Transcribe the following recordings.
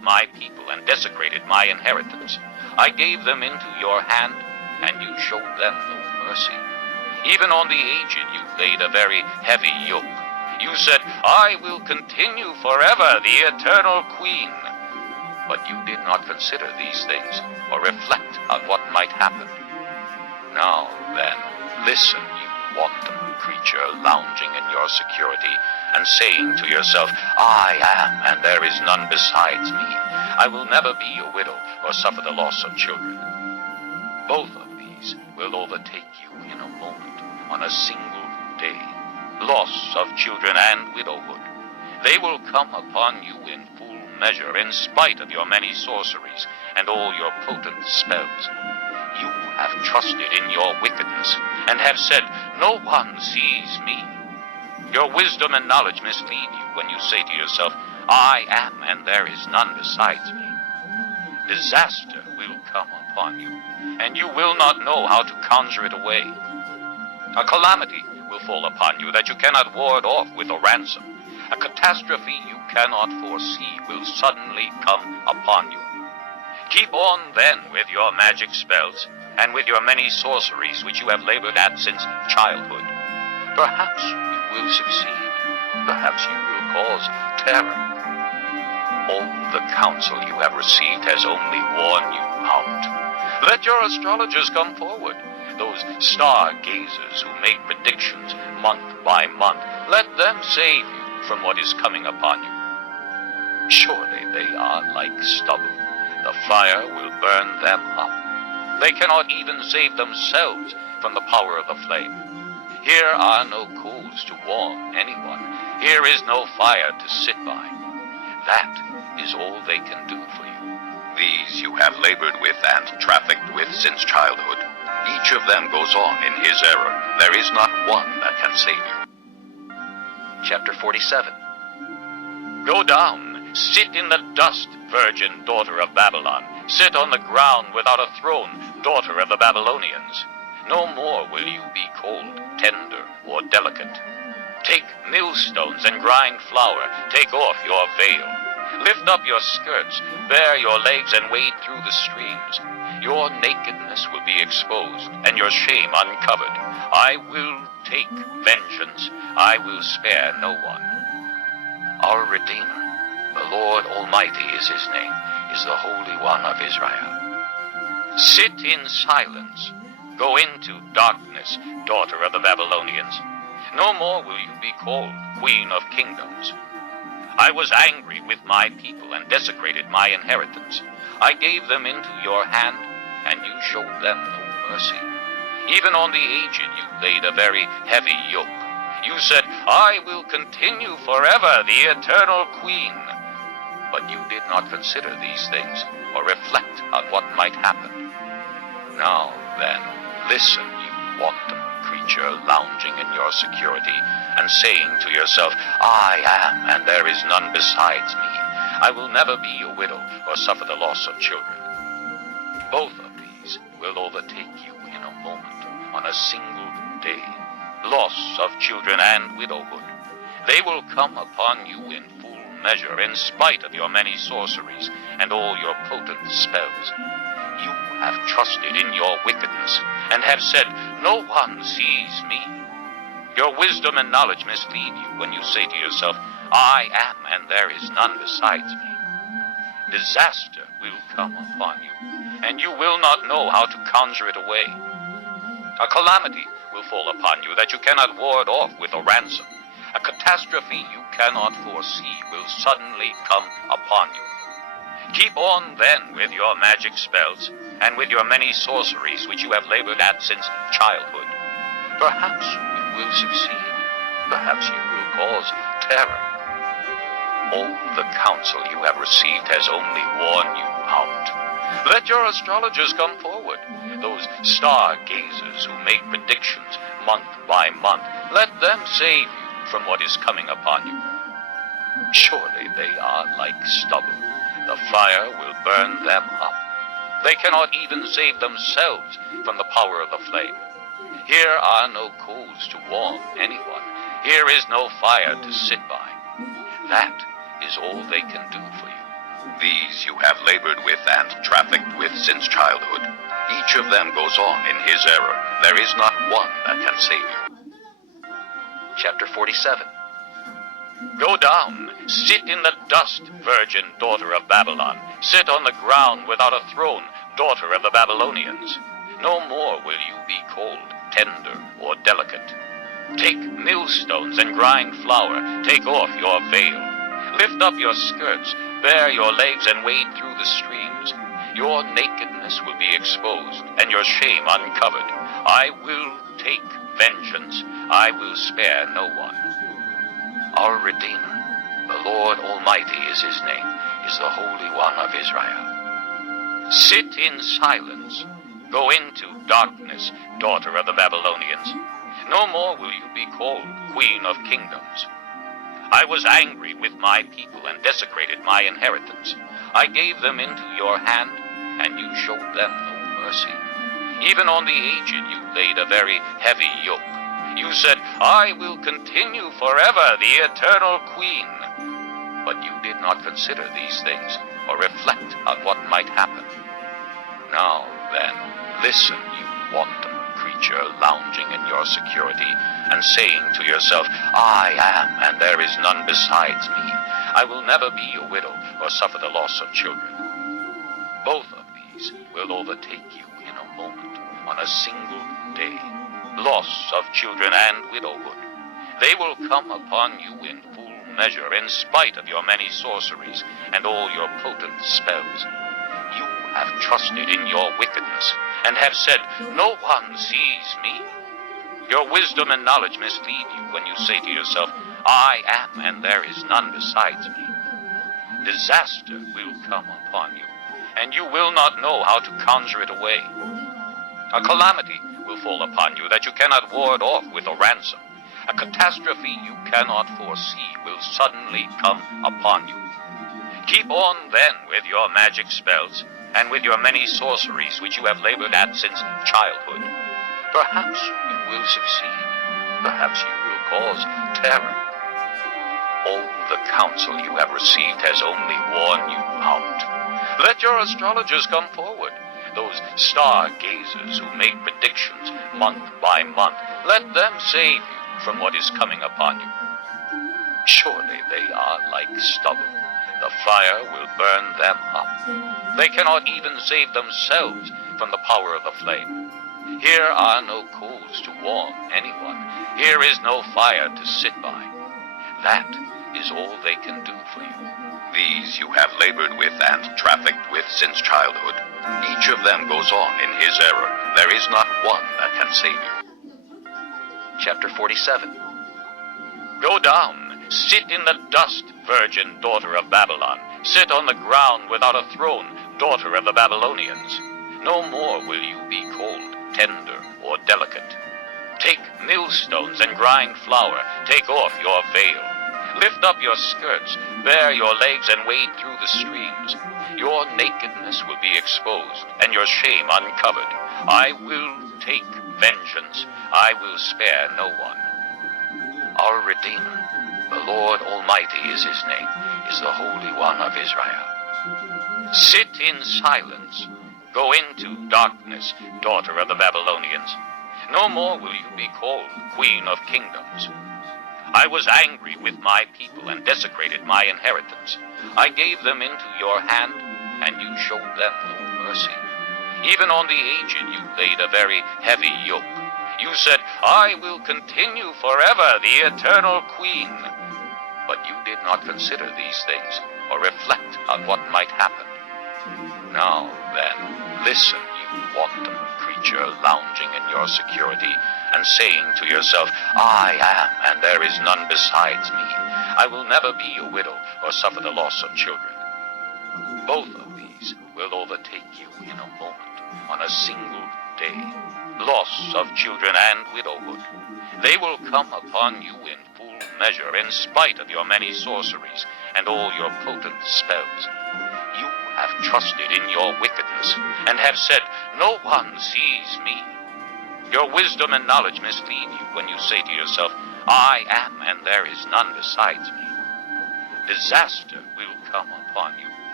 my people and desecrated my inheritance. I gave them into your hand, and you showed them no mercy. Even on the aged you laid a very heavy yoke. You said, I will continue forever, the eternal queen. But you did not consider these things, or reflect on what might happen. Now then, listen, you wanton creature lounging in your security, and saying to yourself, I am, and there is none besides me. I will never be a widow, or suffer the loss of children. Both of these will overtake you in a moment, on a single day. Loss of children and widowhood. They will come upon you in full measure, in spite of your many sorceries and all your potent spells. You have trusted in your wickedness, and have said, no one sees me. Your wisdom and knowledge mislead you when you say to yourself, I am, and there is none besides me. Disaster will come upon you, and you will not know how to conjure it away. A calamity will fall upon you that you cannot ward off with a ransom. A catastrophe you cannot foresee will suddenly come upon you. Keep on then with your magic spells, and with your many sorceries which you have labored at since childhood. Perhaps you will succeed. Perhaps you will cause terror. All the counsel you have received has only worn you out. Let your astrologers come forward, those star-gazers who make predictions month by month. Let them save you from what is coming upon you. Surely they are like stubble. The fire will burn them up. They cannot even save themselves from the power of the flame. Here are no coals to warm anyone. Here is no fire to sit by. That is all they can do for you. These you have labored with and trafficked with since childhood. Each of them goes on in his error. There is not one that can save you. Chapter 47. Go down, sit in the dust, virgin daughter of Babylon. Sit on the ground without a throne, daughter of the Babylonians. No more will you be called tender or delicate. Take millstones and grind flour. Take off your veil. Lift up your skirts, bare your legs, and wade through the streams. Your nakedness will be exposed, and your shame uncovered. I will take vengeance. I will spare no one. Our Redeemer, the Lord Almighty is his name, is the Holy One of Israel. Sit in silence. Go into darkness, daughter of the Babylonians. No more will you be called Queen of Kingdoms. I was angry with my people and desecrated my inheritance. I gave them into your hand, and you showed them no mercy. Even on the aged you laid a very heavy yoke. You said, I will continue forever, the eternal queen. But you did not consider these things, or reflect on what might happen. Now then, listen, you wanton creature lounging in your security, and saying to yourself, I am, and there is none besides me. I will never be a widow, or suffer the loss of children. Both of these will overtake you in a moment, on a single day. Loss of children and widowhood. They will come upon you in full measure, in spite of your many sorceries and all your potent spells. You have trusted in your wickedness, and have said, no one sees me. Your wisdom and knowledge mislead you when you say to yourself, I am, and there is none besides me. Disaster will come upon you, and you will not know how to conjure it away. A calamity will fall upon you that you cannot ward off with a ransom. A catastrophe you cannot foresee will suddenly come upon you. Keep on then with your magic spells, and with your many sorceries which you have labored at since childhood. Perhaps you will succeed. Perhaps you will cause terror. All the counsel you have received has only worn you out. Let your astrologers come forward, those star-gazers who make predictions month by month. Let them save you from what is coming upon you. Surely they are like stubble. The fire will burn them up. They cannot even save themselves from the power of the flame. Here are no coals to warm anyone. Here is no fire to sit by. That is all they can do for you. These you have labored with and trafficked with since childhood. Each of them goes on in his error. There is not one that can save you. Chapter 47. Go down, sit in the dust, virgin daughter of Babylon. Sit on the ground without a throne, daughter of the Babylonians. No more will you be called tender or delicate. Take millstones and grind flour. Take off your veil. Lift up your skirts, bare your legs, and wade through the streams. Your nakedness will be exposed, and your shame uncovered. I will take vengeance. I will spare no one. Our Redeemer, the Lord Almighty is his name, is the Holy One of Israel. Sit in silence. Go into darkness, daughter of the Babylonians. No more will you be called Queen of Kingdoms. I was angry with my people and desecrated my inheritance. I gave them into your hand, and you showed them no mercy. Even on the aged you laid a very heavy yoke. You said, I will continue forever, the eternal queen. But you did not consider these things or reflect on what might happen. Now then, listen, you wanton creature lounging in your security and saying to yourself, I am, and there is none besides me. I will never be a widow or suffer the loss of children. Both of these will overtake you in a moment, on a single day. Loss of children and widowhood. They will come upon you in full measure, in spite of your many sorceries and all your potent spells. You have trusted in your wickedness, and have said, no one sees me. Your wisdom and knowledge mislead you when you say to yourself, I am, and there is none besides me. Disaster will come upon you, and you will not know how to conjure it away. A calamity will fall upon you that you cannot ward off with a ransom. A catastrophe you cannot foresee will suddenly come upon you. Keep on then with your magic spells, and with your many sorceries which you have labored at since childhood. Perhaps you will succeed. Perhaps you will cause terror. All the counsel you have received has only worn you out. Let your astrologers come forward, those star-gazers who make predictions month by month. Let them save you from what is coming upon you. Surely they are like stubble. The fire will burn them up. They cannot even save themselves from the power of the flame. Here are no coals to warm anyone. Here is no fire to sit by. That is all they can do for you. These you have labored with and trafficked with since childhood. Each of them goes on in his error. There is not one that can save you. Chapter 47. Go down, sit in the dust, virgin daughter of Babylon. Sit on the ground without a throne, daughter of the Babylonians. No more will you be called tender or delicate. Take millstones and grind flour. Take off your veil. Lift up your skirts, bare your legs, and wade through the streams. Your nakedness will be exposed, and your shame uncovered. I will take vengeance. I will spare no one. Our Redeemer, the Lord Almighty is his name, is the Holy One of Israel. Sit in silence. Go into darkness, daughter of the Babylonians. No more will you be called Queen of Kingdoms. I was angry with my people and desecrated my inheritance. I gave them into your hand, and you showed them no mercy. Even on the aged you laid a very heavy yoke. You said, I will continue forever, the eternal queen. But you did not consider these things or reflect on what might happen. Now then, listen, you wanton creature lounging in your security and saying to yourself, I am, and there is none besides me. I will never be a widow or suffer the loss of children. Both of these will overtake you in a moment, on a single day. Loss of children and widowhood. They will come upon you in full measure, in spite of your many sorceries and all your potent spells. You have trusted in your wickedness, and have said, no one sees me. Your wisdom and knowledge mislead you when you say to yourself, I am, and there is none besides me. Disaster will come upon you,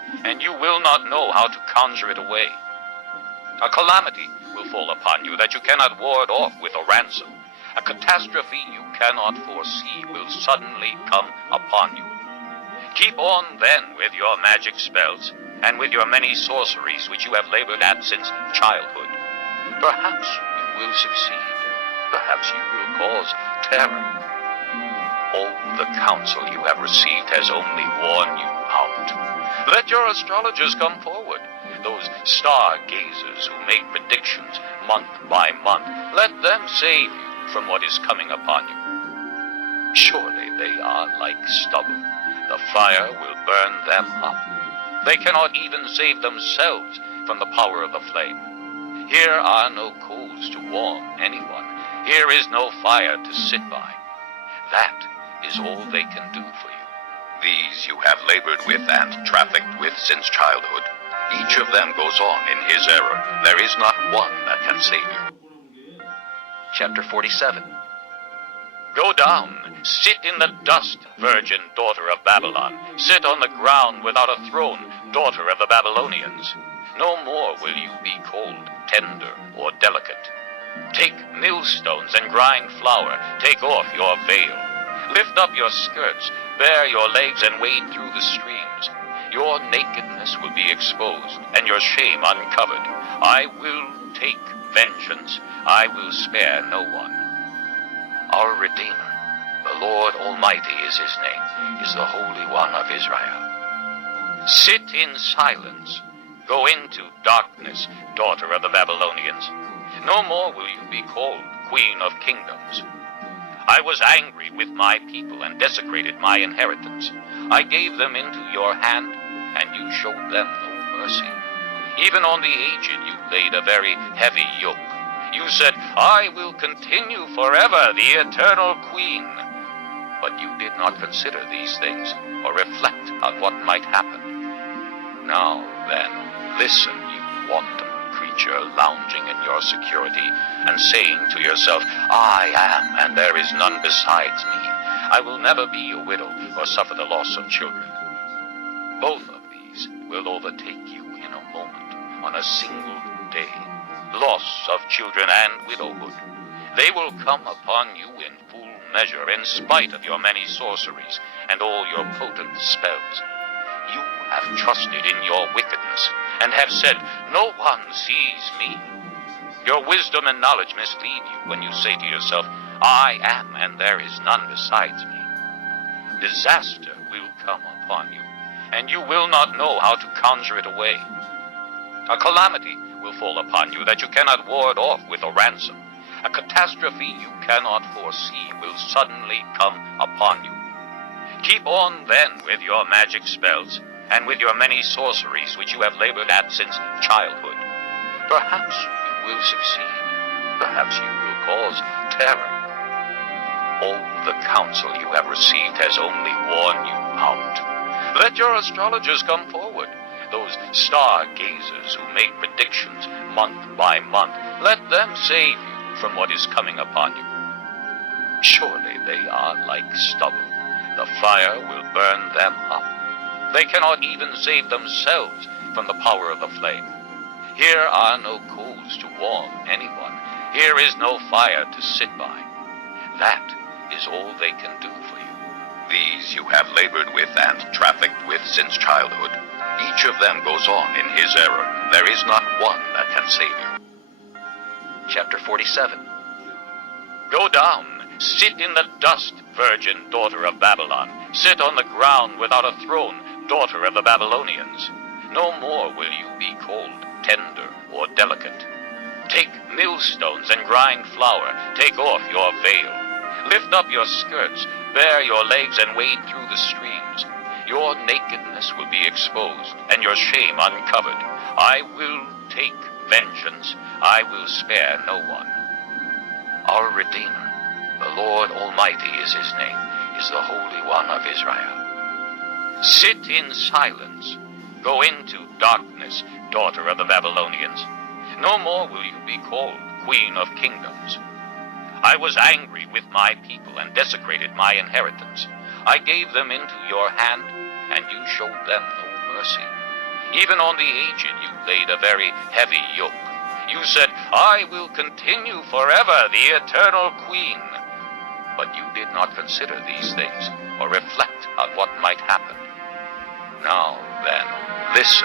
and you will not know how to conjure it away. A calamity will fall upon you that you cannot ward off with a ransom. A catastrophe you cannot foresee will suddenly come upon you. Keep on then with your magic spells, and with your many sorceries which you have labored at since childhood. Perhaps you will succeed. Perhaps you will cause terror. All the counsel you have received has only worn you out. Let your astrologers come forward, those stargazers who make predictions month by month. Let them save you from what is coming upon you. Surely they are like stubble. The fire will burn them up. They cannot even save themselves from the power of the flame. Here are no coals to warm anyone. Here is no fire to sit by. That is all they can do for you. These you have labored with and trafficked with since childhood. Each of them goes on in his error. There is not one that can save you. Chapter 47. Go down, sit in the dust, virgin daughter of Babylon. Sit on the ground without a throne, daughter of the Babylonians. No more will you be called tender or delicate. Take millstones and grind flour. Take off your veil. Lift up your skirts, bare your legs, and wade through the streams. Your nakedness will be exposed, and your shame uncovered. I will take vengeance. I will spare no one. Our Redeemer, the Lord Almighty is his name, is the Holy One of Israel. Sit in silence. Go into darkness, daughter of the Babylonians. No more will you be called Queen of Kingdoms. I was angry with my people and desecrated my inheritance. I gave them into your hand, and you showed them no mercy. Even on the aged you laid a very heavy yoke. You said, I will continue forever, the eternal queen. But you did not consider these things or reflect on what might happen. Now then, listen, you wanton creature lounging in your security and saying to yourself, I am, and there is none besides me. I will never be a widow or suffer the loss of children. Both of these will overtake you in a moment, on a single day. Loss of children and widowhood. They will come upon you in full measure, in spite of your many sorceries and all your potent spells. You have trusted in your wickedness, and have said, no one sees me. Your wisdom and knowledge mislead you when you say to yourself, I am, and there is none besides me. Disaster will come upon you, and you will not know how to conjure it away. A calamity will fall upon you that you cannot ward off with a ransom. A catastrophe you cannot foresee will suddenly come upon you. Keep on then with your magic spells, and with your many sorceries which you have labored at since childhood. Perhaps you will succeed. Perhaps you will cause terror. All the counsel you have received has only worn you out. Let your astrologers come forward, those stargazers who make predictions month by month. Let them save you from what is coming upon you. Surely they are like stubble. The fire will burn them up. They cannot even save themselves from the power of the flame. Here are no coals to warm anyone. Here is no fire to sit by. That is all they can do for you. These you have labored with and trafficked with since childhood. Each of them goes on in his error. There is not one that can save you. Chapter 47. Go down, sit in the dust, virgin daughter of Babylon. Sit on the ground without a throne, daughter of the Babylonians. No more will you be called tender or delicate. Take millstones and grind flour. Take off your veil. Lift up your skirts, bare your legs, and wade through the streams. Your nakedness will be exposed, and your shame uncovered. I will take vengeance. I will spare no one. Our Redeemer, the Lord Almighty is his name, is the Holy One of Israel. Sit in silence. Go into darkness, daughter of the Babylonians. No more will you be called Queen of Kingdoms. I was angry with my people and desecrated my inheritance. I gave them into your hand, and you showed them no mercy. Even on the aged you laid a very heavy yoke. You said, I will continue forever the eternal queen. But you did not consider these things or reflect on what might happen. Now then, listen.